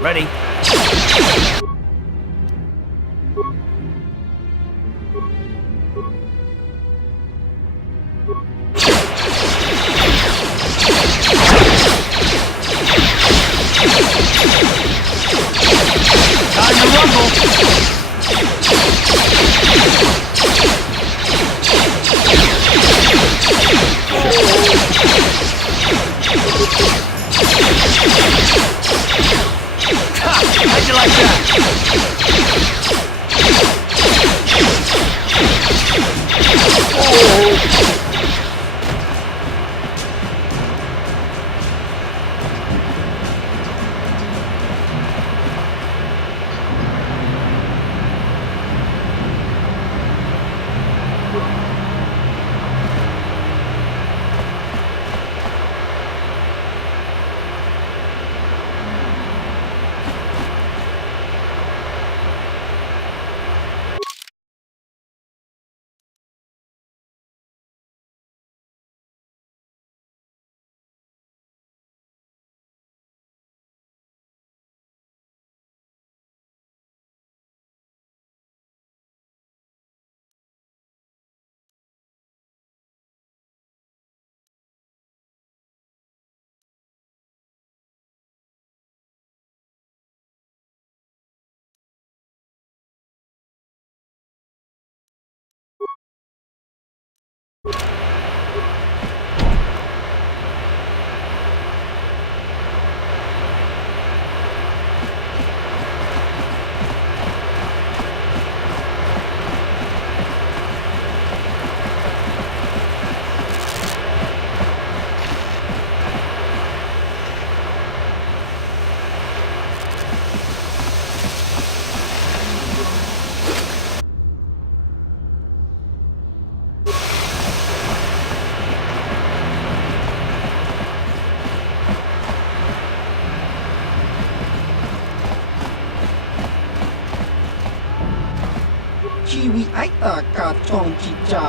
Ready. Time to rumble. How'd you like that? Chiviaita ka chonchicha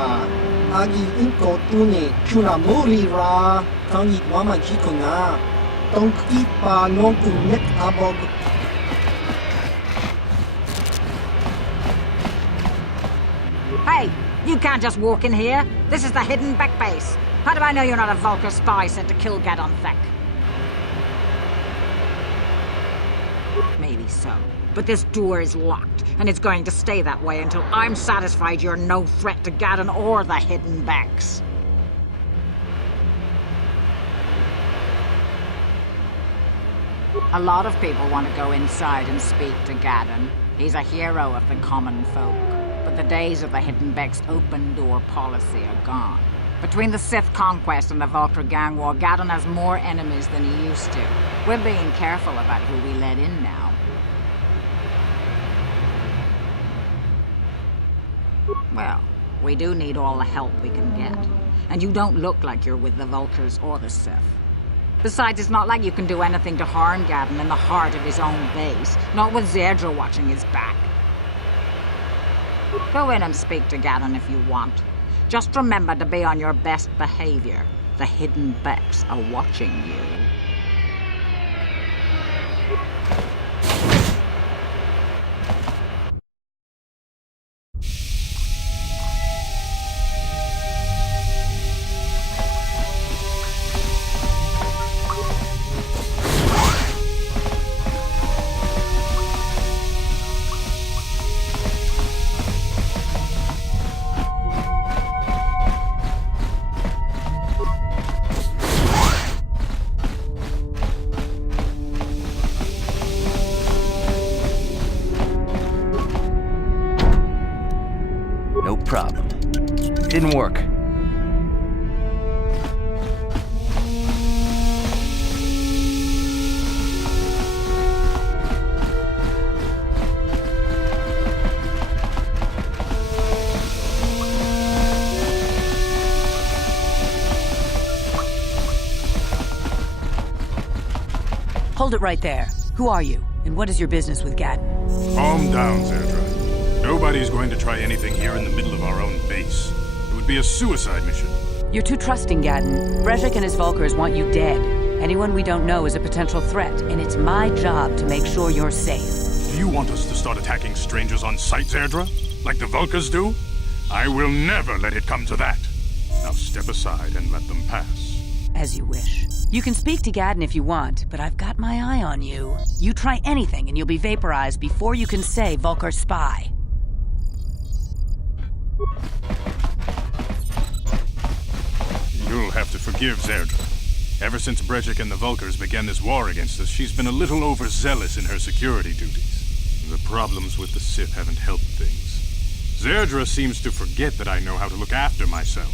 agi inko tune chunamurira tangi mama chikona tonki pa nonku net abog. Hey, you can't just walk in here. This is the hidden Bek base. How do I know you're not a Vulcar spy sent to kill Gadon Thek? Maybe so. But this door is locked, and it's going to stay that way until I'm satisfied you're no threat to Gadon or the hidden Beks. A lot of people want to go inside and speak to Gadon. He's a hero of the common folk. But the days of the hidden Bek's open door policy are gone. Between the Sith conquest and the Vulcar gang war, Gadon has more enemies than he used to. We're being careful about who we let in now. Well, we do need all the help we can get. And you don't look like you're with the Vulcars or the Sith. Besides, it's not like you can do anything to harm Gadon in the heart of his own base, not with Zedra watching his back. Go in and speak to Gadon if you want. Just remember to be on your best behavior. The hidden Beks are watching you. Problem. Didn't work. Hold it right there. Who are you, and what is your business with Gadon? Calm down, Zedra. Nobody's going to try anything here in the middle of our own base. It would be a suicide mission. You're too trusting, Gadon. Brejik and his Vulcars want you dead. Anyone we don't know is a potential threat, and it's my job to make sure you're safe. Do you want us to start attacking strangers on sight, Zerdra? Like the Vulkars do? I will never let it come to that. Now step aside and let them pass. As you wish. You can speak to Gadden if you want, but I've got my eye on you. You try anything and you'll be vaporized before you can say Vulkar spy. You'll have to forgive Zerdra. Ever since Brejik and the Vulkars began this war against us, she's been a little overzealous in her security duties. The problems with the Sith haven't helped things. Zerdra seems to forget that I know how to look after myself.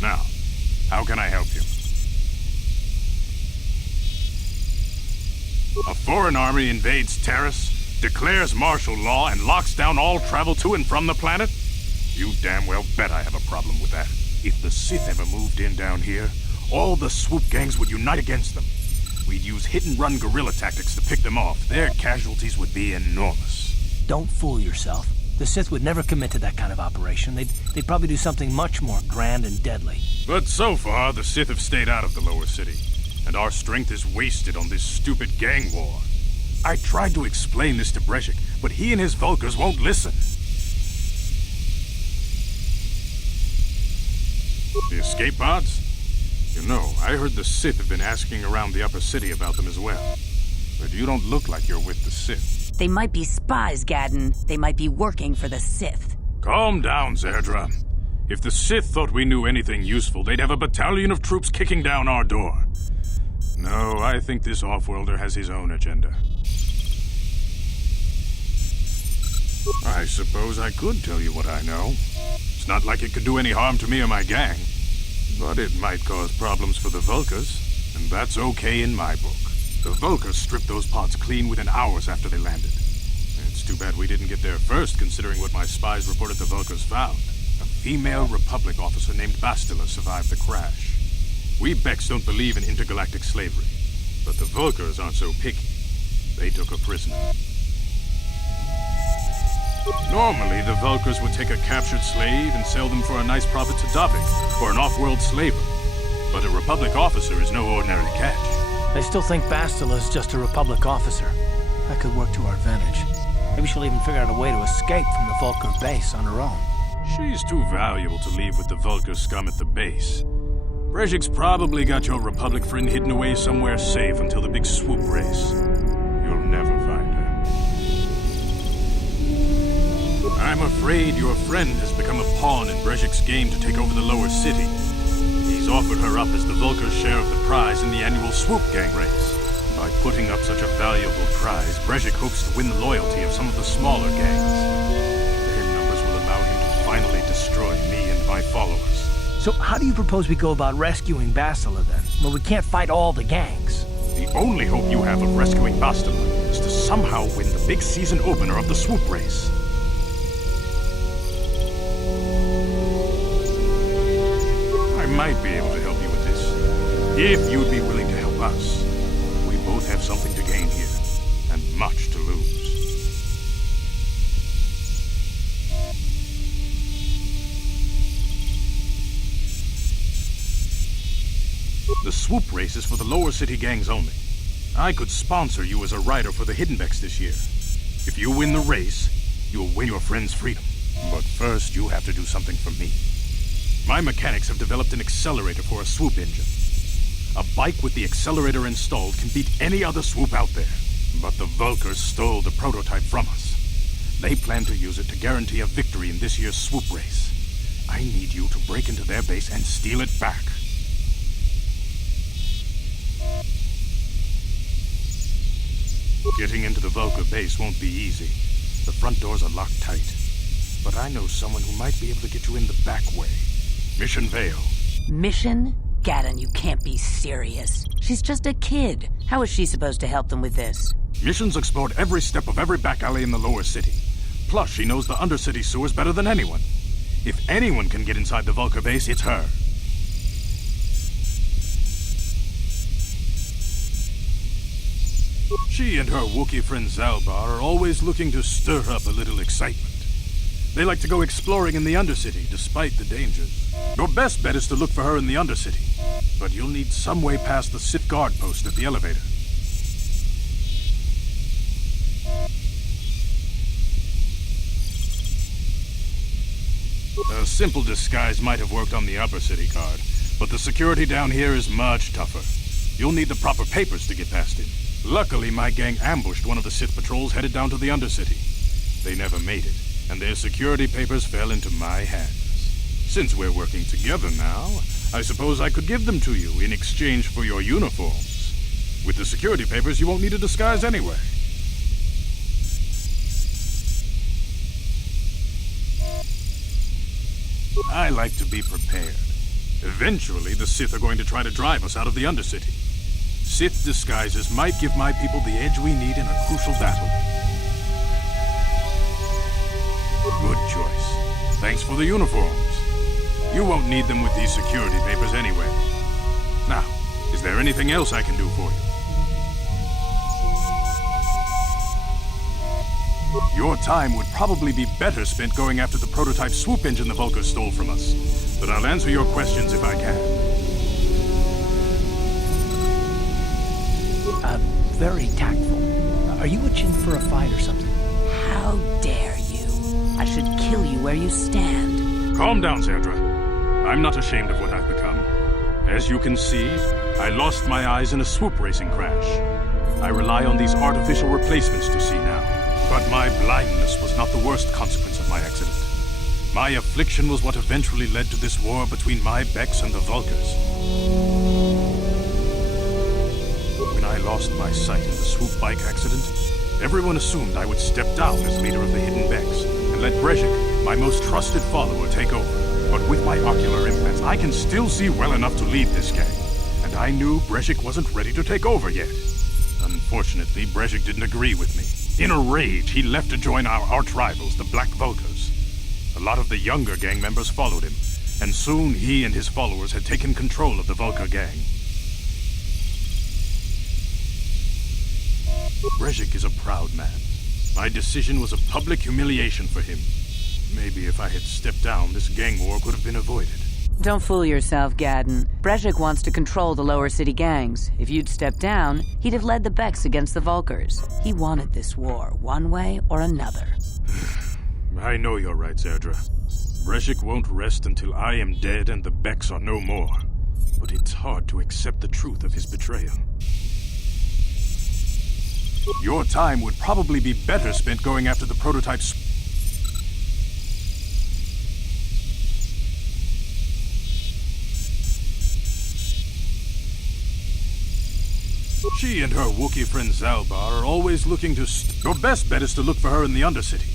Now, how can I help you? A foreign army invades Terrace, declares martial law, and locks down all travel to and from the planet? You damn well bet I have a problem with that. If the Sith ever moved in down here, all the swoop gangs would unite against them. We'd use hit-and-run guerrilla tactics to pick them off. Their casualties would be enormous. Don't fool yourself. The Sith would never commit to that kind of operation. They'd probably do something much more grand and deadly. But so far, the Sith have stayed out of the lower city, and our strength is wasted on this stupid gang war. I tried to explain this to Brejik, but he and his Vulkars won't listen. The escape pods? You know, I heard the Sith have been asking around the upper city about them as well. But you don't look like you're with the Sith. They might be spies, Gadden. They might be working for the Sith. Calm down, Zerdra. If the Sith thought we knew anything useful, they'd have a battalion of troops kicking down our door. No, I think this off-worlder has his own agenda. I suppose I could tell you what I know. It's not like it could do any harm to me or my gang. But it might cause problems for the Vulkars, and that's okay in my book. The Vulkars stripped those pods clean within hours after they landed. It's too bad we didn't get there first, considering what my spies reported the Vulkars found. A female Republic officer named Bastila survived the crash. We Beks don't believe in intergalactic slavery, but the Vulkars aren't so picky. They took her prisoner. Normally, the Vulkars would take a captured slave and sell them for a nice profit to Davik, or an off-world slaver. But a Republic officer is no ordinary catch. I still think Bastila's just a Republic officer. That could work to our advantage. Maybe she'll even figure out a way to escape from the Vulkar base on her own. She's too valuable to leave with the Vulkar scum at the base. Brejik's probably got your Republic friend hidden away somewhere safe until the big swoop race. You'll never find her. I'm afraid your friend has become a pawn in Brejik's game to take over the lower city. He's offered her up as the Vulkar's share of the prize in the annual swoop gang race. By putting up such a valuable prize, Brejik hopes to win the loyalty of some of the smaller gangs. Their numbers will allow him to finally destroy me and my followers. So how do you propose we go about rescuing Bastila then? Well, we can't fight all the gangs. The only hope you have of rescuing Bastila is to somehow win the big season opener of the swoop race. I might be able to help you with this, if you'd be willing to help us. We both have something to gain here, and much to lose. The swoop race is for the lower city gangs only. I could sponsor you as a rider for the Hidden Beks this year. If you win the race, you'll win your friend's freedom. But first, you have to do something for me. My mechanics have developed an accelerator for a swoop engine. A bike with the accelerator installed can beat any other swoop out there. But the Vulkars stole the prototype from us. They plan to use it to guarantee a victory in this year's swoop race. I need you to break into their base and steal it back. Getting into the Vulkar base won't be easy. The front doors are locked tight. But I know someone who might be able to get you in the back way. Mission Vao. Mission? Gadden, you can't be serious. She's just a kid. How is she supposed to help them with this? Mission's explored every step of every back alley in the lower city. Plus, she knows the undercity sewers better than anyone. If anyone can get inside the Vulkar base, it's her. She and her Wookiee friend Zalbar are always looking to stir up a little excitement. They like to go exploring in the Undercity, despite the dangers. Your best bet is to look for her in the Undercity. But you'll need some way past the Sith guard post at the elevator. A simple disguise might have worked on the upper city guard, but the security down here is much tougher. You'll need the proper papers to get past him. Luckily, my gang ambushed one of the Sith patrols headed down to the Undercity. They never made it, and their security papers fell into my hands. Since we're working together now, I suppose I could give them to you in exchange for your uniforms. With the security papers, you won't need a disguise anyway. I like to be prepared. Eventually, the Sith are going to try to drive us out of the Undercity. Sith disguises might give my people the edge we need in a crucial battle. Good choice. Thanks for the uniforms. You won't need them with these security papers anyway. Now, is there anything else I can do for you? Your time would probably be better spent going after the prototype swoop engine the Vulkars stole from us. But I'll answer your questions if I can. Very tactful. Are you itching for a fight or something? How dare you? I should kill you where you stand. Calm down, Zerdra. I'm not ashamed of what I've become. As you can see, I lost my eyes in a swoop racing crash. I rely on these artificial replacements to see now. But my blindness was not the worst consequence of my accident. My affliction was what eventually led to this war between my Beks and the Vulkars. When I lost my sight in the swoop bike accident, everyone assumed I would step down as leader of the hidden Beks and let Brezhik, my most trusted follower, take over. But with my ocular implants, I can still see well enough to lead this gang. And I knew Brezhik wasn't ready to take over yet. Unfortunately, Brezhik didn't agree with me. In a rage, he left to join our arch-rivals, the Black Vulkars. A lot of the younger gang members followed him, and soon he and his followers had taken control of the Vulkar gang. Brezhik is a proud man. My decision was a public humiliation for him. Maybe if I had stepped down, this gang war could have been avoided. Don't fool yourself, Gadden. Brezhik wants to control the lower city gangs. If you'd stepped down, he'd have led the Beks against the Vulkars. He wanted this war, one way or another. I know you're right, Zerdra. Brezhik won't rest until I am dead and the Beks are no more. But it's hard to accept the truth of his betrayal. Your time would probably be better spent going after the prototypes. She and her Wookiee friend Zalbar are always looking to Your best bet is to look for her in the Undercity.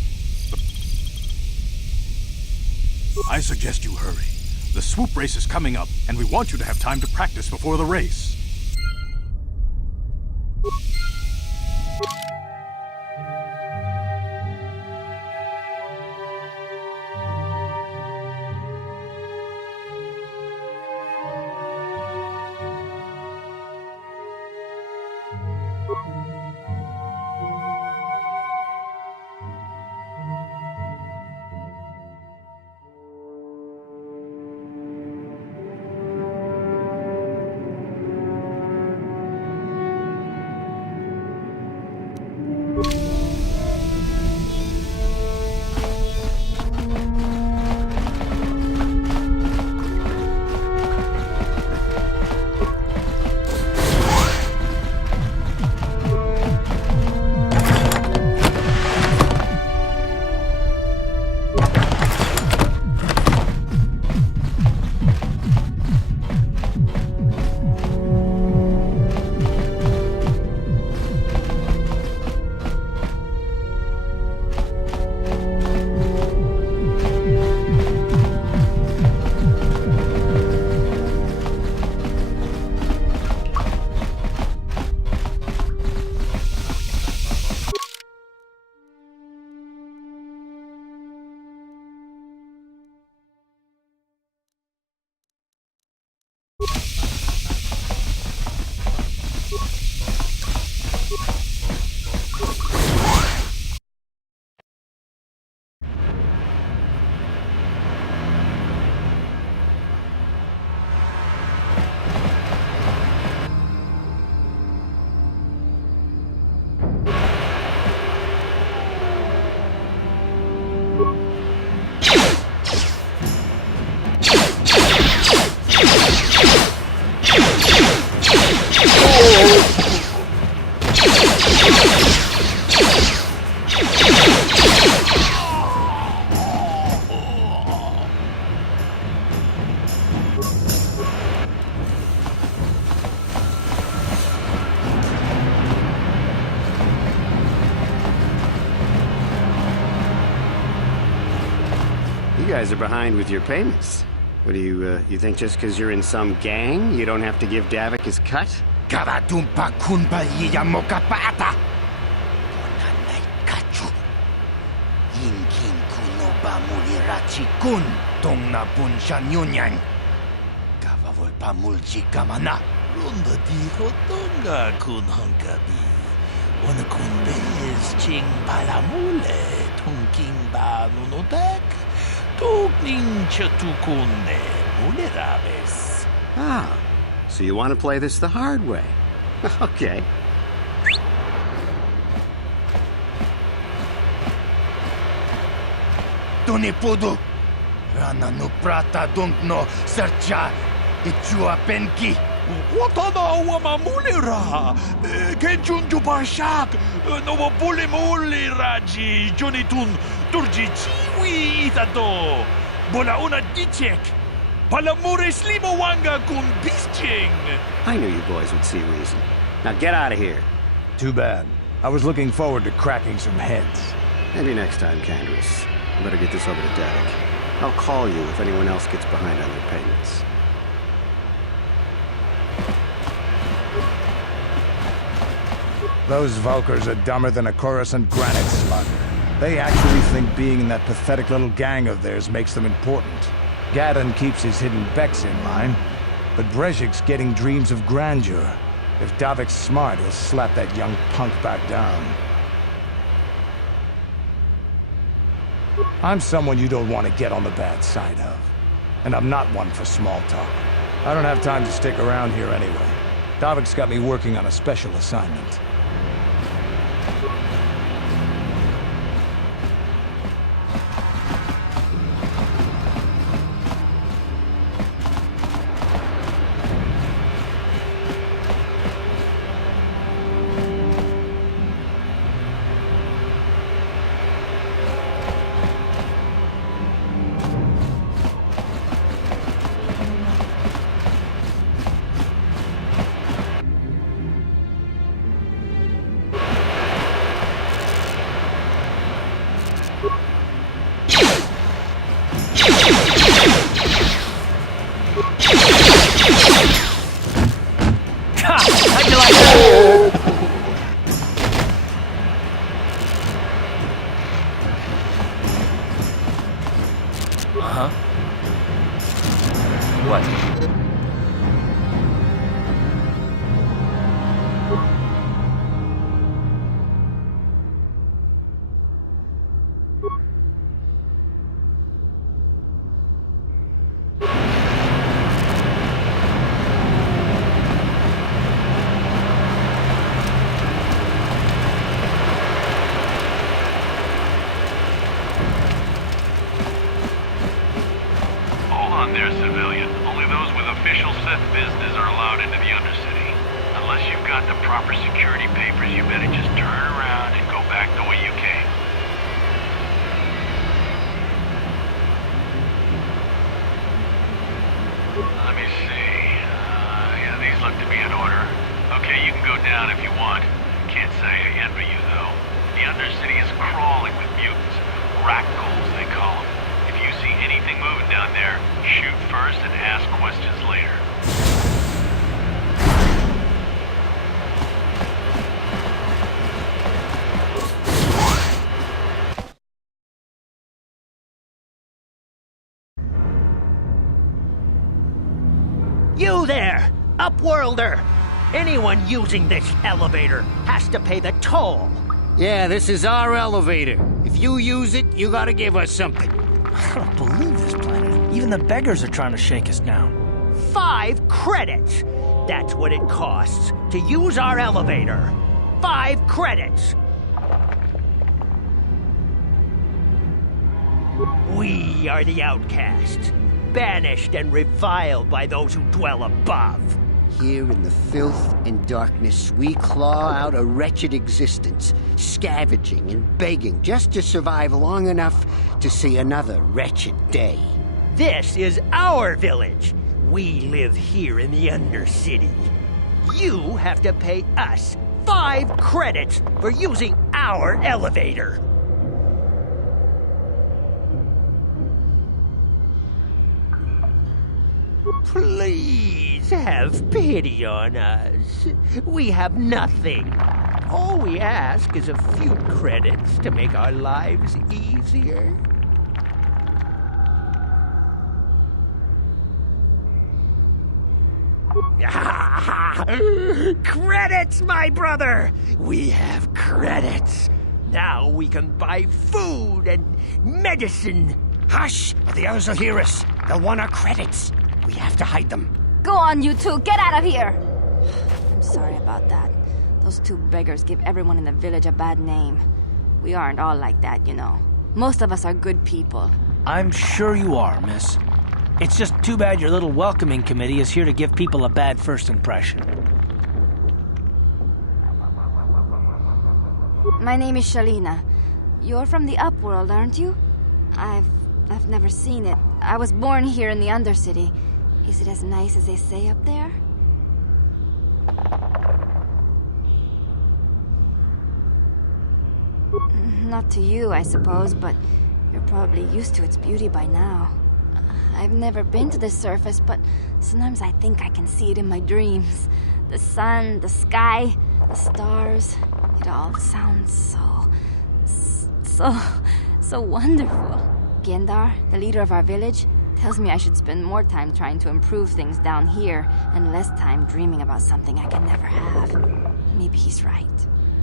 I suggest you hurry. The swoop race is coming up, and we want you to have time to practice before the race. You guys are behind with your payments. What do you think just because you're in some gang, you don't have to give Davik his cut? Karatumpa kunpa yiyamokapata. Bonanay kachu. Yinkin kunoba mulirachi kun. Tong na pun shanyunyan. Kavavol pamulchi kamana. Runda dijo tonga kun hankabi. Ona kun bez ching palamule. Tungking ba nunotek. Tugning chatukune mulerabes. Ah, so you want to play this the hard way. Okay. Tunipudu. Rana no prata dunkno sercha. Ichua penki. Watana wamamulira. Kenchunju bashak. Nova pulimuli raji. Jonitun turji chiwi itado. Bola una dichek. Palamure slimawanga kun bisching. I knew you boys would see reason. Now get out of here. Too bad. I was looking forward to cracking some heads. Maybe next time, Candace. I better get this over to Davik. I'll call you if anyone else gets behind on their payments. Those Valkyrs are dumber than a Coruscant granite slug. They actually think being in that pathetic little gang of theirs makes them important. Gadon keeps his hidden Beks in line, but Brezhik's getting dreams of grandeur. If Davik's smart, he'll slap that young punk back down. I'm someone you don't want to get on the bad side of. And I'm not one for small talk. I don't have time to stick around here anyway. Davik's got me working on a special assignment. They're civilian. Only those with official set business are allowed into the Undercity. Unless you've got the proper security papers, you better just turn around and go back the way you came. Let me see. Yeah, these look to be in order. Okay, you can go down if you want. Can't say I envy you, though. The Undercity is crawling with mutants. Rackhools, they call them. If you see anything moving down there, shoot first and ask questions later. You there, Upworlder! Anyone using this elevator has to pay the toll. Yeah, this is our elevator. If you use it, you gotta give us something. I don't believe this planet. Even the beggars are trying to shake us down. 5 credits. That's what it costs to use our elevator. 5 credits. We are the outcasts, banished and reviled by those who dwell above. Here in the filth and darkness, we claw out a wretched existence, scavenging and begging just to survive long enough to see another wretched day. This is our village. We live here in the Undercity. You have to pay us 5 credits for using our elevator. Please have pity on us. We have nothing. All we ask is a few credits to make our lives easier. Credits, my brother! We have credits. Now we can buy food and medicine. Hush! The others will hear us. They'll want our credits. We have to hide them. Go on, you two. Get out of here. I'm sorry about that. Those 2 beggars give everyone in the village a bad name. We aren't all like that, you know. Most of us are good people. I'm sure you are, miss. It's just too bad your little welcoming committee is here to give people a bad first impression. My name is Shalina. You're from the Upworld, aren't you? I've never seen it. I was born here in the Undercity. Is it as nice as they say up there? Not to you, I suppose, but you're probably used to its beauty by now. I've never been to the surface, but sometimes I think I can see it in my dreams. The sun, the sky, the stars. It all sounds so wonderful. Gendar, the leader of our village, tells me I should spend more time trying to improve things down here and less time dreaming about something I can never have. Maybe he's right.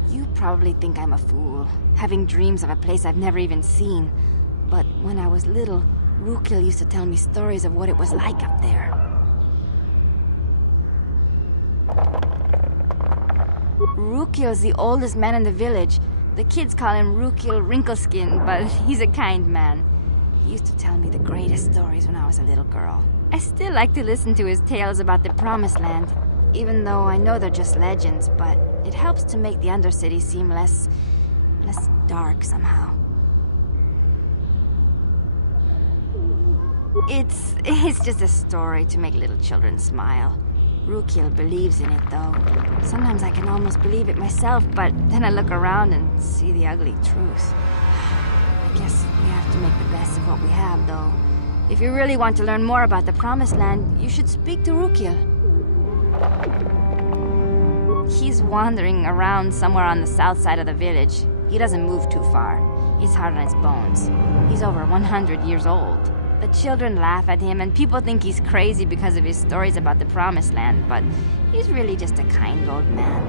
You probably think I'm a fool, having dreams of a place I've never even seen. But when I was little, Rukil used to tell me stories of what it was like up there. Rukil's the oldest man in the village. The kids call him Rukil Wrinkleskin, but he's a kind man. He used to tell me the greatest stories when I was a little girl. I still like to listen to his tales about the Promised Land, even though I know they're just legends, but it helps to make the Undercity seem less dark somehow. It's just a story to make little children smile. Rukil believes in it, though. Sometimes I can almost believe it myself, but then I look around and see the ugly truth. I guess we have to make the best of what we have, though. If you really want to learn more about the Promised Land, you should speak to Rukil. He's wandering around somewhere on the south side of the village. He doesn't move too far. He's hard on his bones. He's over 100 years old. The children laugh at him, and people think he's crazy because of his stories about the Promised Land, but he's really just a kind old man.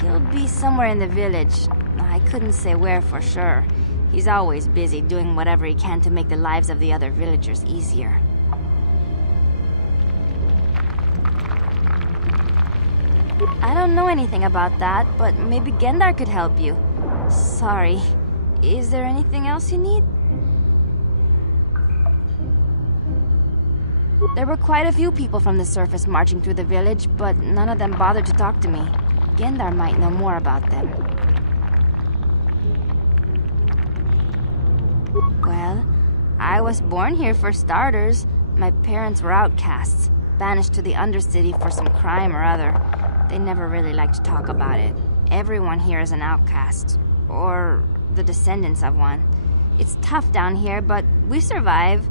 He'll be somewhere in the village. I couldn't say where for sure. He's always busy doing whatever he can to make the lives of the other villagers easier. I don't know anything about that, but maybe Gendar could help you. Sorry. Is there anything else you need? There were quite a few people from the surface marching through the village, but none of them bothered to talk to me. Gendar might know more about them. Well, I was born here for starters. My parents were outcasts, banished to the Undercity for some crime or other. They never really liked to talk about it. Everyone here is an outcast, or the descendants of one. It's tough down here, but we survive.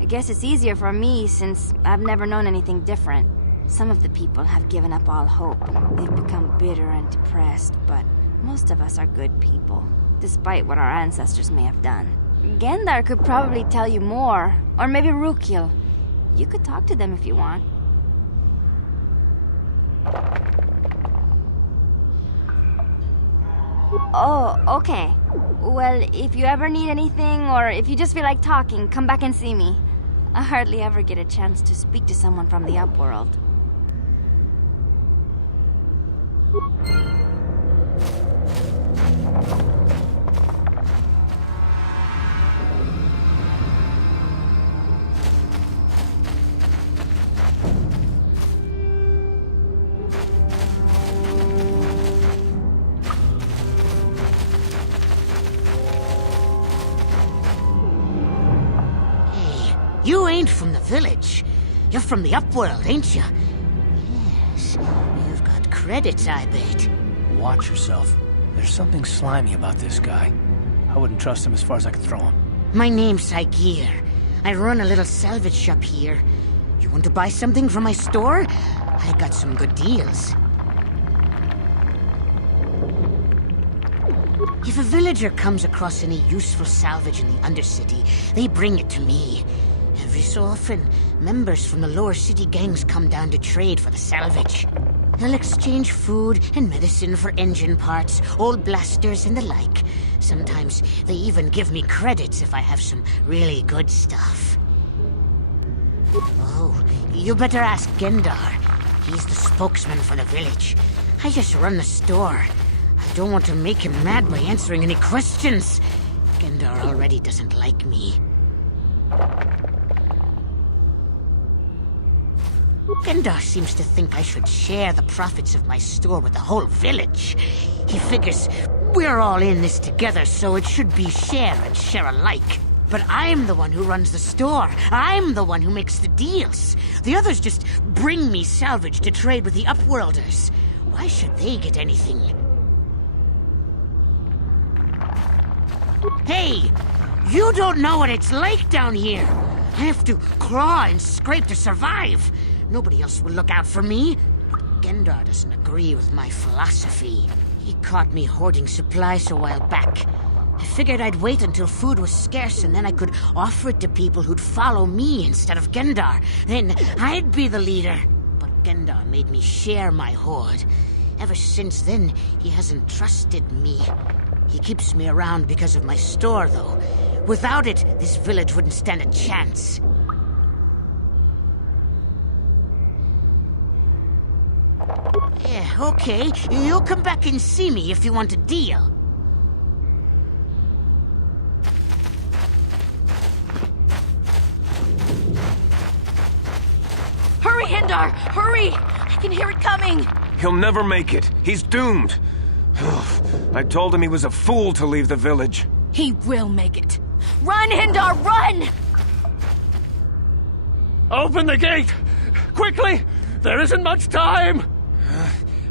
I guess it's easier for me since I've never known anything different. Some of the people have given up all hope. They've become bitter and depressed, but most of us are good people, despite what our ancestors may have done. Gendar could probably tell you more, or maybe Rukil. You could talk to them if you want. Oh, okay. Well, if you ever need anything, or if you just feel like talking, come back and see me. I hardly ever get a chance to speak to someone from the Upworld. You ain't from the village. You're from the upworld, ain't you? Yes. You've got credits, I bet. Watch yourself. There's something slimy about this guy. I wouldn't trust him as far as I could throw him. My name's Saigir. I run a little salvage shop here. You want to buy something from my store? I got some good deals. If a villager comes across any useful salvage in the Undercity, they bring it to me. Every so often, members from the lower city gangs come down to trade for the salvage. They'll exchange food and medicine for engine parts, old blasters, and the like. Sometimes they even give me credits if I have some really good stuff. Oh, you better ask Gendar. He's the spokesman for the village. I just run the store. I don't want to make him mad by answering any questions. Gendar already doesn't like me. Gendar seems to think I should share the profits of my store with the whole village. He figures we're all in this together, so it should be share and share alike. But I'm the one who runs the store. I'm the one who makes the deals. The others just bring me salvage to trade with the Upworlders. Why should they get anything? Hey! You don't know what it's like down here! I have to claw and scrape to survive! Nobody else will look out for me. Gendar doesn't agree with my philosophy. He caught me hoarding supplies a while back. I figured I'd wait until food was scarce and then I could offer it to people who'd follow me instead of Gendar. Then I'd be the leader. But Gendar made me share my hoard. Ever since then, he hasn't trusted me. He keeps me around because of my store, though. Without it, this village wouldn't stand a chance. Yeah, okay. You'll come back and see me if you want a deal. Hurry, Hendar! Hurry! I can hear it coming! He'll never make it. He's doomed. I told him he was a fool to leave the village. He will make it. Run, Hendar, run! Open the gate! Quickly! There isn't much time!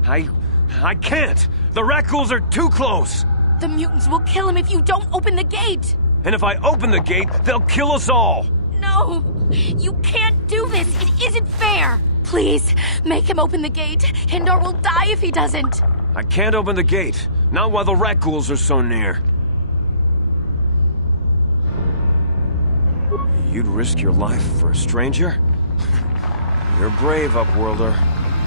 I can't! The rat ghouls are too close! The mutants will kill him if you don't open the gate! And if I open the gate, they'll kill us all! No! You can't do this! It isn't fair! Please, make him open the gate. Hendar will die if he doesn't. I can't open the gate. Not while the rat ghouls are so near. You'd risk your life for a stranger? You're brave, Upworlder.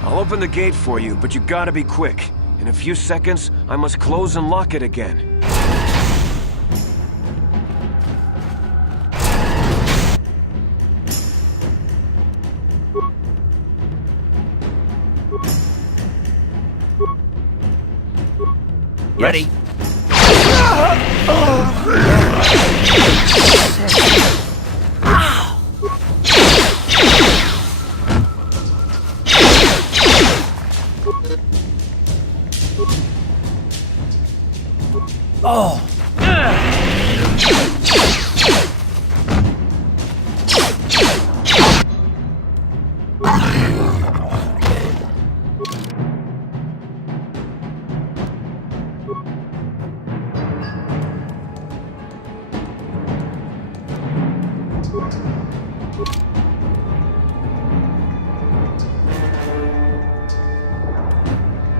I'll open the gate for you, but you gotta be quick. In a few seconds, I must close and lock it again. Ready? Oh!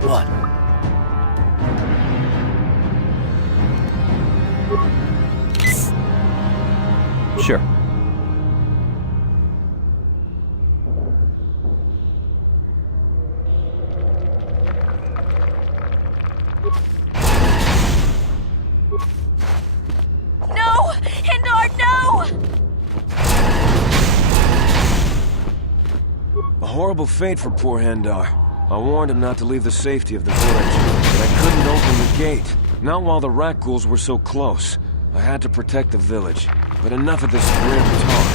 What? Sure. No! Hendar, no! A horrible fate for poor Hendar. I warned him not to leave the safety of the village, but I couldn't open the gate. Not while the rat ghouls were so close. I had to protect the village. But enough of this grim talk.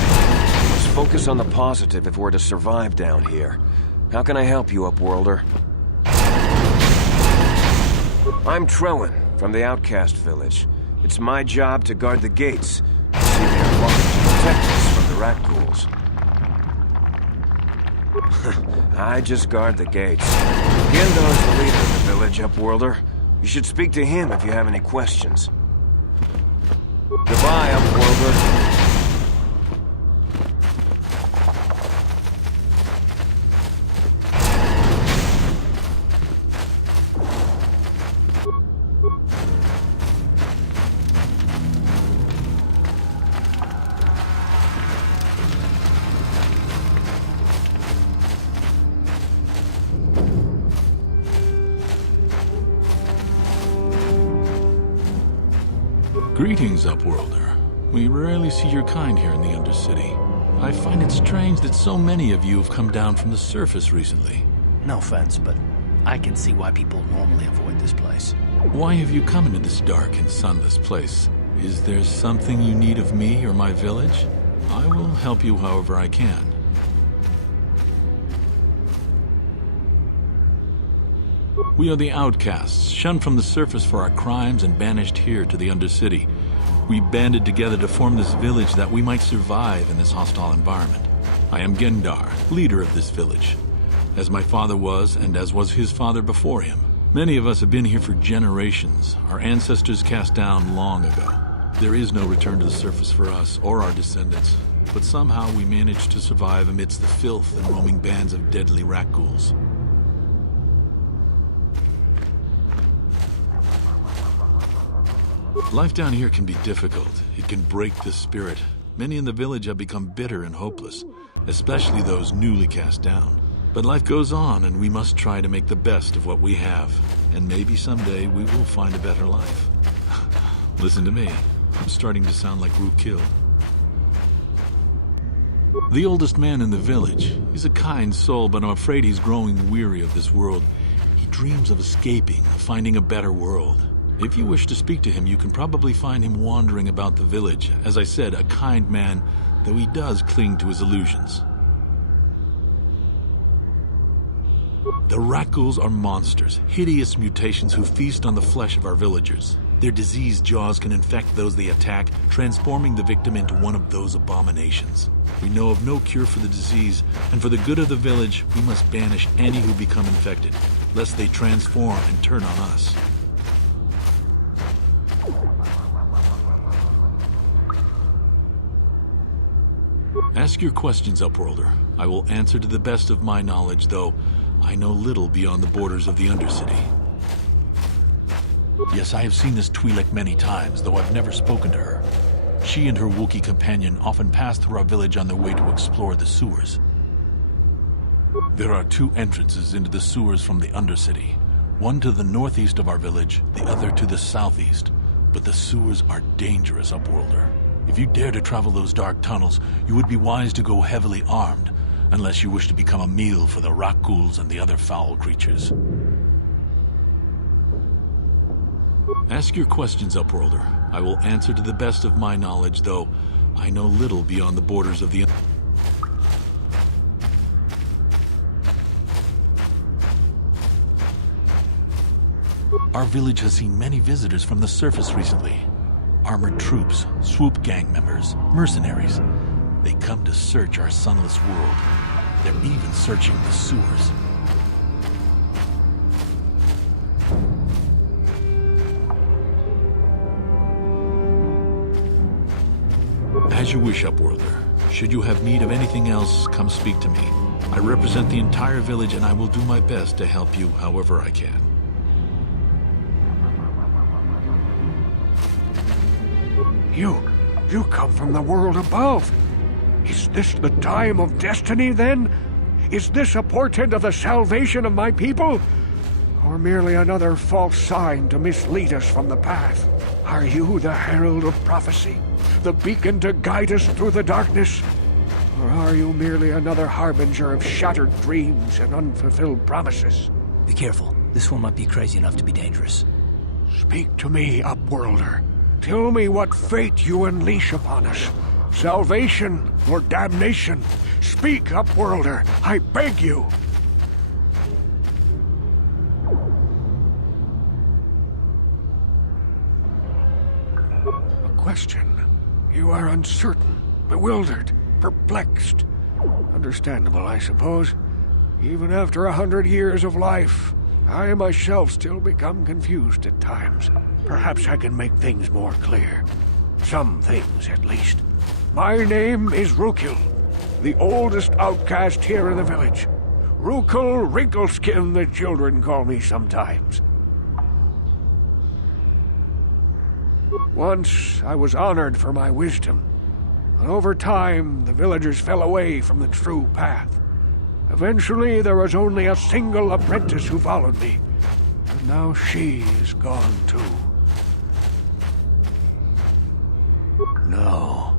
Let's focus on the positive if we're to survive down here. How can I help you, Upworlder? I'm Trellin, from the Outcast Village. It's my job to guard the gates. See they are locked to protect us from the rat ghouls. I just guard the gates. Gendar's the leader of the village, Upworlder. You should speak to him if you have any questions. Goodbye, Upworlder. Greetings, Upworlder. We rarely see your kind here in the Undercity. I find it strange that so many of you have come down from the surface recently. No offense, but I can see why people normally avoid this place. Why have you come into this dark and sunless place? Is there something you need of me or my village? I will help you however I can. We are the outcasts, shunned from the surface for our crimes and banished here to the Undercity. We banded together to form this village that we might survive in this hostile environment. I am Gendar, leader of this village, as my father was and as was his father before him. Many of us have been here for generations, our ancestors cast down long ago. There is no return to the surface for us or our descendants, but somehow we managed to survive amidst the filth and roaming bands of deadly rat ghouls. Life down here can be difficult. It can break the spirit. Many in the village have become bitter and hopeless, especially those newly cast down. But life goes on, and we must try to make the best of what we have. And maybe someday we will find a better life. Listen to me. I'm starting to sound like Rookil. The oldest man in the village. He's a kind soul, but I'm afraid he's growing weary of this world. He dreams of escaping, of finding a better world. If you wish to speak to him, you can probably find him wandering about the village. As I said, a kind man, though he does cling to his illusions. The rat ghouls are monsters, hideous mutations who feast on the flesh of our villagers. Their diseased jaws can infect those they attack, transforming the victim into one of those abominations. We know of no cure for the disease, and for the good of the village, we must banish any who become infected, lest they transform and turn on us. Ask your questions, Upworlder. I will answer to the best of my knowledge, though I know little beyond the borders of the Undercity. Yes, I have seen this Twi'lek many times, though I've never spoken to her. She and her Wookiee companion often pass through our village on their way to explore the sewers. There are two entrances into the sewers from the Undercity. One to the northeast of our village, the other to the southeast. But the sewers are dangerous, Upworlder. If you dare to travel those dark tunnels, you would be wise to go heavily armed, unless you wish to become a meal for the rat ghouls and the other foul creatures. Ask your questions, Upworlder. I will answer to the best of my knowledge, though I know little beyond the borders of the... Our village has seen many visitors from the surface recently. Armored troops, swoop gang members, mercenaries. They come to search our sunless world. They're even searching the sewers. As you wish, Upworlder. Should you have need of anything else, come speak to me. I represent the entire village, and I will do my best to help you however I can. You come from the world above. Is this the time of destiny, then? Is this a portent of the salvation of my people? Or merely another false sign to mislead us from the path? Are you the herald of prophecy? The beacon to guide us through the darkness? Or are you merely another harbinger of shattered dreams and unfulfilled promises? Be careful. This one might be crazy enough to be dangerous. Speak to me, Upworlder. Tell me what fate you unleash upon us. Salvation or damnation? Speak, Upworlder, I beg you. A question. You are uncertain, bewildered. perplexed. Understandable, I suppose. Even after 100 years of life, I myself still become confused at times. Perhaps I can make things more clear. Some things, at least. My name is Rukil, the oldest outcast here in the village. Rukil Wrinkleskin, the children call me sometimes. Once, I was honored for my wisdom, but over time, the villagers fell away from the true path. Eventually, there was only a single apprentice who followed me, and now she is gone too. No,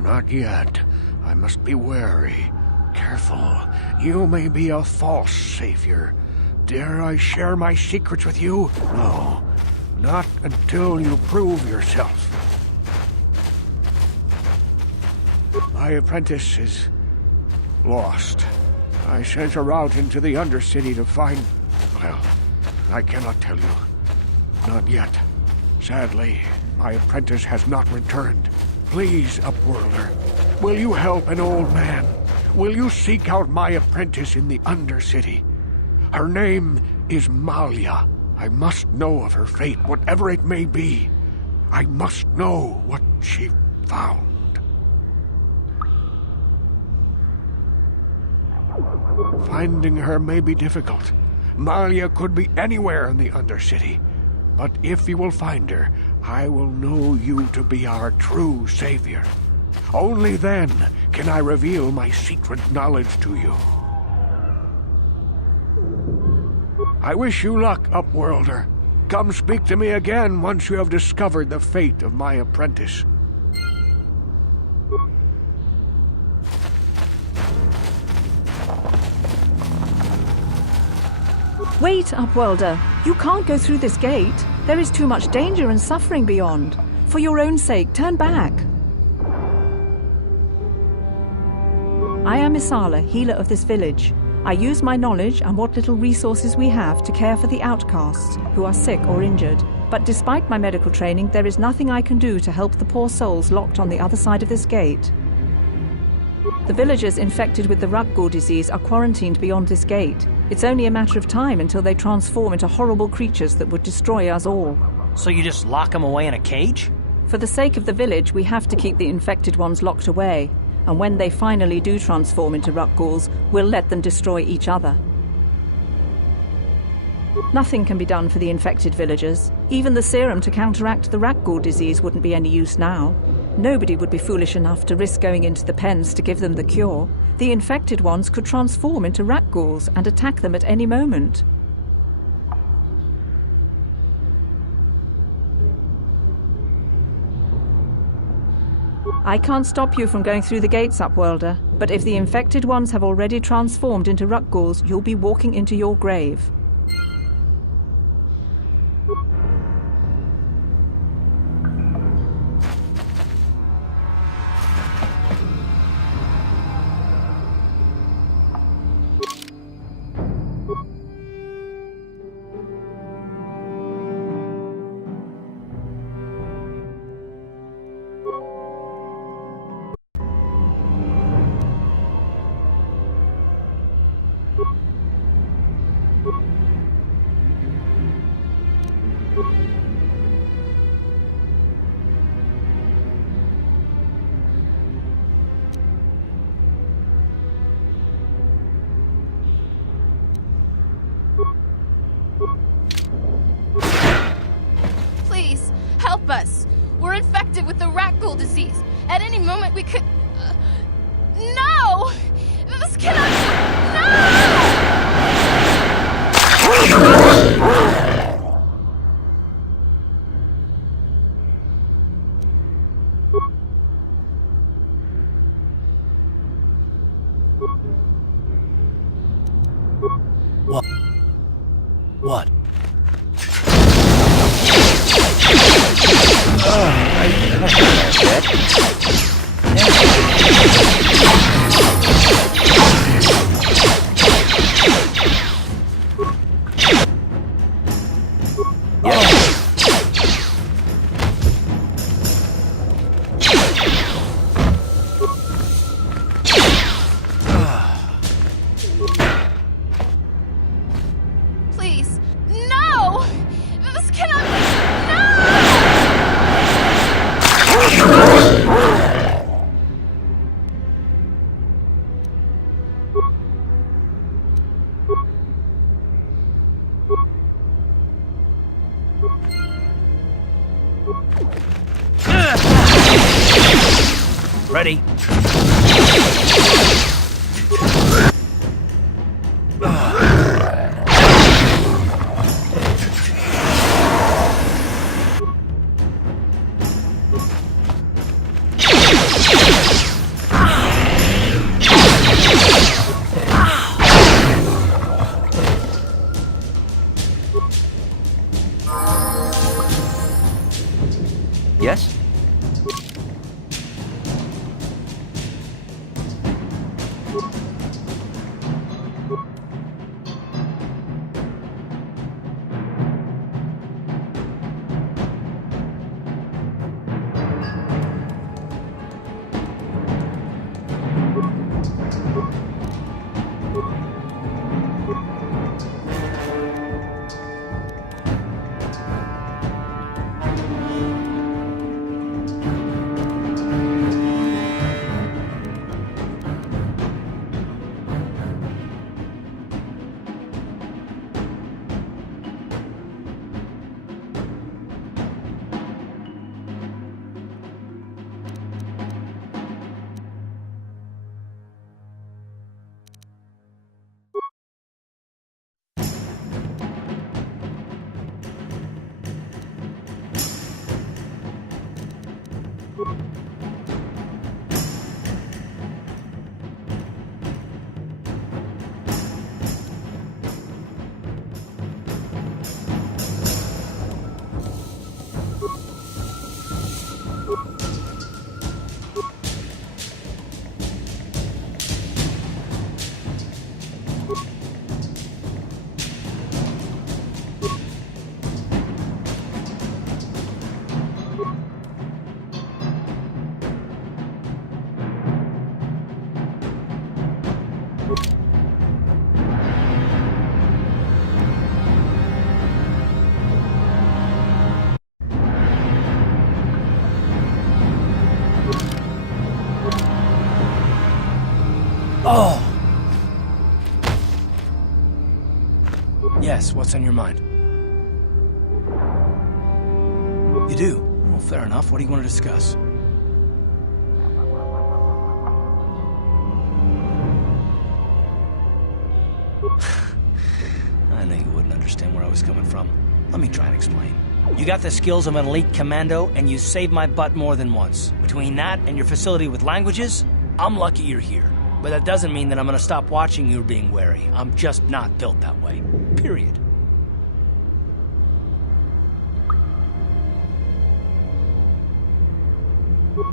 not yet. I must be wary. Careful. You may be a false savior. Dare I share my secrets with you? No, not until you prove yourself. My apprentice is lost. I sent her out into the Undercity to find... Well, I cannot tell you. Not yet. Sadly, my apprentice has not returned. Please, Upworlder, will you help an old man? Will you seek out my apprentice in the Undercity? Her name is Malia. I must know of her fate, whatever it may be. I must know what she found. Finding her may be difficult. Malia could be anywhere in the Undercity. But if you will find her, I will know you to be our true savior. Only then can I reveal my secret knowledge to you. I wish you luck, Upworlder. Come speak to me again once you have discovered the fate of my apprentice. Wait, Upworlder. You can't go through this gate. There is too much danger and suffering beyond. For your own sake, turn back. I am Isala, healer of this village. I use my knowledge and what little resources we have to care for the outcasts who are sick or injured. But despite my medical training, there is nothing I can do to help the poor souls locked on the other side of this gate. The villagers infected with the Ruggle disease are quarantined beyond this gate. It's only a matter of time until they transform into horrible creatures that would destroy us all. So you just lock them away in a cage? For the sake of the village, we have to keep the infected ones locked away. And when they finally do transform into Ruggles, we'll let them destroy each other. Nothing can be done for the infected villagers. Even the serum to counteract the Ruggle disease wouldn't be any use now. Nobody would be foolish enough to risk going into the pens to give them the cure. The infected ones could transform into Ruggles and attack them at any moment. I can't stop you from going through the gates, Upworlder, but if the infected ones have already transformed into Ruggles, you'll be walking into your grave. Please, help us. We're infected with the Ruggle disease. At any moment we could... No! This cannot... No! What? Ready? Yes? Oh! Yes, what's on your mind? You do? Well, fair enough. What do you want to discuss? I knew you wouldn't understand where I was coming from. Let me try and explain. You got the skills of an elite commando, and you saved my butt more than once. Between that and your facility with languages, I'm lucky you're here. But that doesn't mean that I'm gonna stop watching you being wary. I'm just not built that way. Period.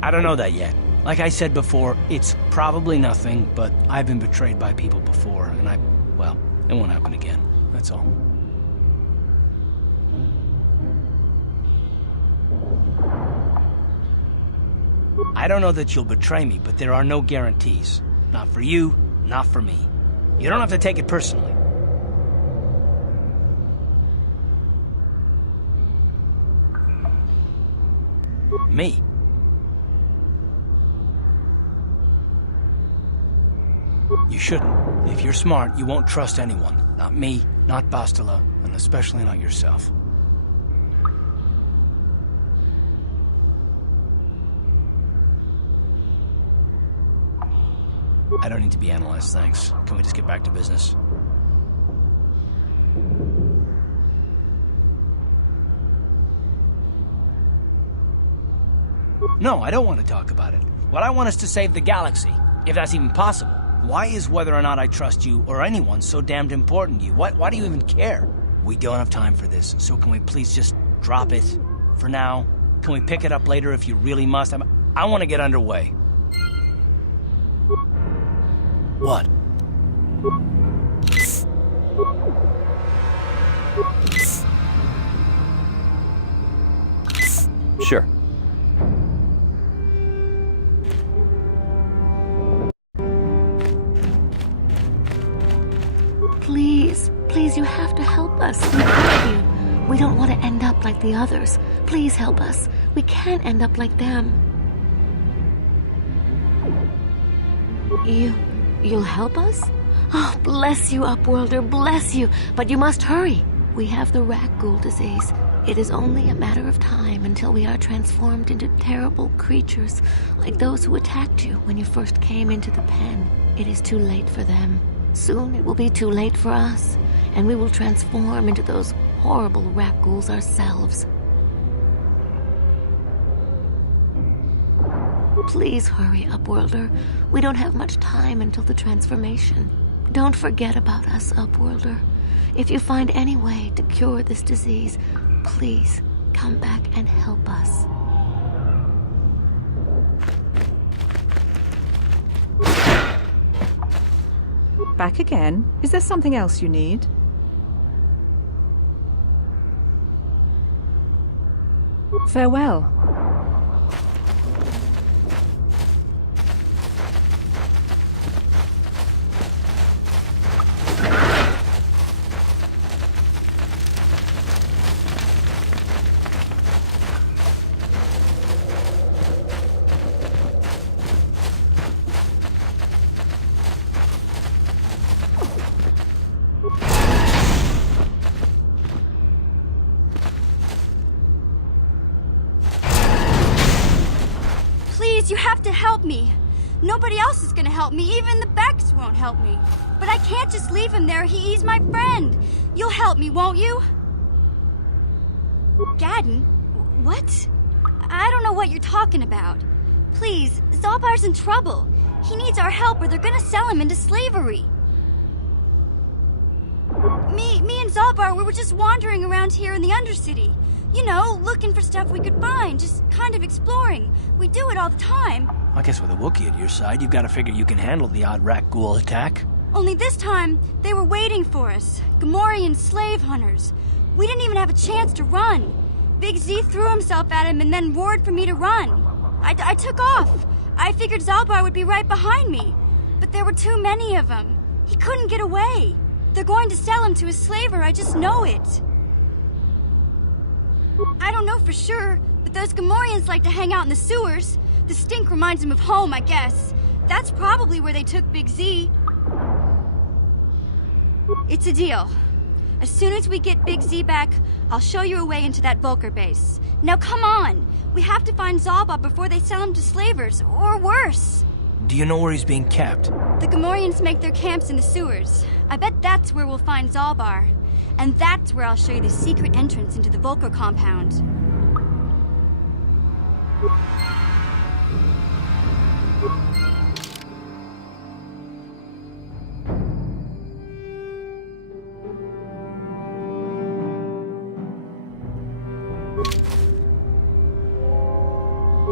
I don't know that yet. Like I said before, it's probably nothing, but I've been betrayed by people before, and well, it won't happen again. That's all. I don't know that you'll betray me, but there are no guarantees. Not for you, not for me. You don't have to take it personally. Me? You shouldn't. If you're smart, you won't trust anyone. Not me, not Bastila, and especially not yourself. I don't need to be analyzed, thanks. Can we just get back to business? No, I don't want to talk about it. What I want is to save the galaxy, if that's even possible. Why is whether or not I trust you or anyone so damned important to you? Why do you even care? We don't have time for this, so can we please just drop it for now? Can we pick it up later if you really must? I want to get underway. What? Sure. Please, you have to help us. We beg you. We don't want to end up like the others. Please help us. We can't end up like them. You'll help us? Oh, bless you, Upworlder, bless you. But you must hurry. We have the rat ghoul disease. It is only a matter of time until we are transformed into terrible creatures, like those who attacked you when you first came into the pen. It is too late for them. Soon it will be too late for us, and we will transform into those horrible rat ghouls ourselves. Please hurry, Upworlder. We don't have much time until the transformation. Don't forget about us, Upworlder. If you find any way to cure this disease, please come back and help us. Back again? Is there something else you need? Farewell. You have to help me. Nobody else is gonna help me. Even the Beks won't help me. But I can't just leave him there. He's my friend. You'll help me, won't you? Gadden? What? I don't know what you're talking about. Please, Zalbar's in trouble. He needs our help or they're gonna sell him into slavery. Me and Zalbar, we were just wandering around here in the Undercity. You know, looking for stuff we could find, just kind of exploring. We do it all the time. I guess with a Wookiee at your side, you've got to figure you can handle the odd rat ghoul attack. Only this time, they were waiting for us. Gamorrean slave hunters. We didn't even have a chance to run. Big Z threw himself at him and then roared for me to run. I took off. I figured Zalbar would be right behind me. But there were too many of them. He couldn't get away. They're going to sell him to a slaver, I just know it. I don't know for sure, but those Gamorreans like to hang out in the sewers. The stink reminds them of home, I guess. That's probably where they took Big Z. It's a deal. As soon as we get Big Z back, I'll show you a way into that Vulcar base. Now come on! We have to find Zalbar before they sell him to slavers, or worse. Do you know where he's being kept? The Gamorreans make their camps in the sewers. I bet that's where we'll find Zalbar. And that's where I'll show you the secret entrance into the Vulcar compound.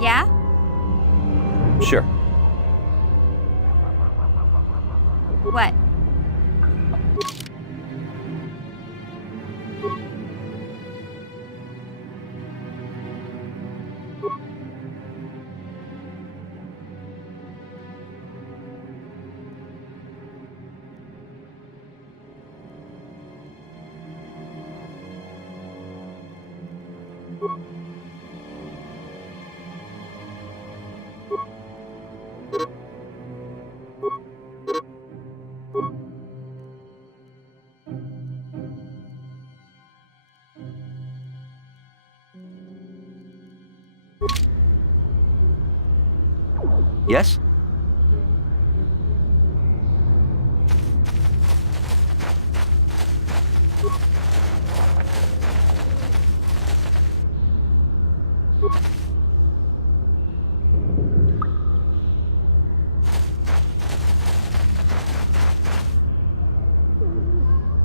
Yeah? Sure. What? Yes?